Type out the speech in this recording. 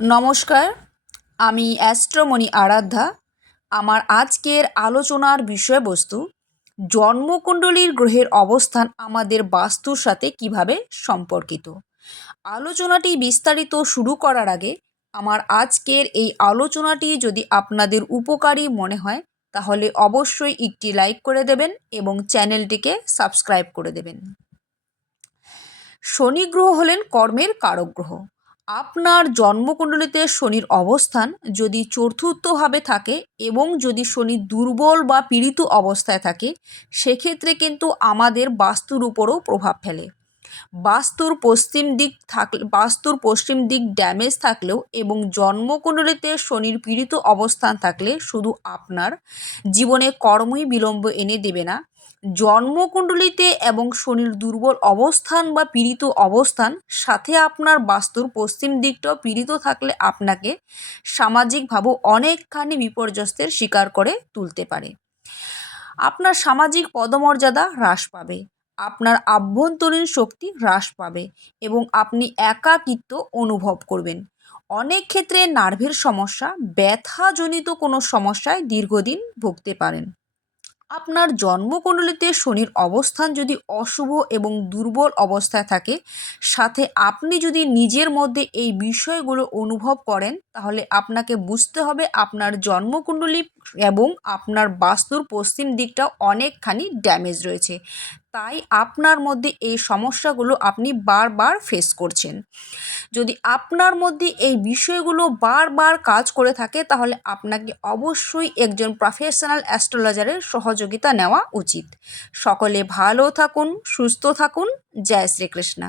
নমস্কার, আমি অ্যাস্ট্রোমণি আরাধ্যা। আমার আজকের আলোচনার বিষয়বস্তু জন্মকুণ্ডলীর গ্রহের অবস্থান আমাদের বাস্তুর সাথে কিভাবে সম্পর্কিত। আলোচনাটি বিস্তারিত শুরু করার আগে আমার আজকের এই আলোচনাটি যদি আপনাদের উপকারী মনে হয় তাহলে অবশ্যই একটি লাইক করে দেবেন এবং চ্যানেলটিকে সাবস্ক্রাইব করে দেবেন। শনি গ্রহ হলেন কর্মের কারক গ্রহ। আপনার জন্মকুণ্ডলিতে শনির অবস্থান যদি চতুর্থভাবে থাকে এবং যদি শনি দুর্বল বা পীড়িত অবস্থায় থাকে, সেক্ষেত্রে কিন্তু আমাদের বাস্তুর উপরও প্রভাব ফেলে। বাস্তুর পশ্চিম দিক ড্যামেজ থাকলেও এবং জন্মকুণ্ডলিতে শনির পীড়িত অবস্থান থাকলে শুধু আপনার জীবনে কর্মই বিলম্ব এনে দেবে না, জন্মকুণ্ডলিতে এবং শনির দুর্বল অবস্থান বা পীড়িত অবস্থান সাথে আপনার বাস্তুর পশ্চিম দিকটাও পীড়িত থাকলে আপনাকে সামাজিকভাবেও অনেকখানি বিপর্যস্তের শিকার করে তুলতে পারে। আপনার সামাজিক পদমর্যাদা হ্রাস পাবে, আপনার আভ্যন্তরীণ শক্তি হ্রাস পাবে এবং আপনি একাকিত্ব অনুভব করবেন। অনেক ক্ষেত্রে নার্ভের সমস্যা, ব্যথাজনিত কোনো সমস্যায় দীর্ঘদিন ভুগতে পারেন। আপনার জন্মকুণ্ডলিতে শনির অবস্থান যদি অশুভ এবং দুর্বল অবস্থায় থাকে, সাথে আপনি যদি নিজের মধ্যে এই বিষয়গুলো অনুভব করেন, তাহলে আপনাকে বুঝতে হবে আপনার জন্মকুণ্ডলী এবং আপনার বাস্তুর পশ্চিম দিকটা অনেকখানি ড্যামেজ রয়েছে। তাই আপনার মধ্যে এই সমস্যাগুলো আপনি বারবার ফেস করছেন। যদি আপনার মধ্যে এই বিষয়গুলো বারবার কাজ করে থাকে, তাহলে আপনাকে অবশ্যই একজন প্রফেশনাল অ্যাস্ট্রোলজারের সহযোগিতা নেওয়া উচিত। সকলে ভালো থাকুন, সুস্থ থাকুন। জয় শ্রীকৃষ্ণ।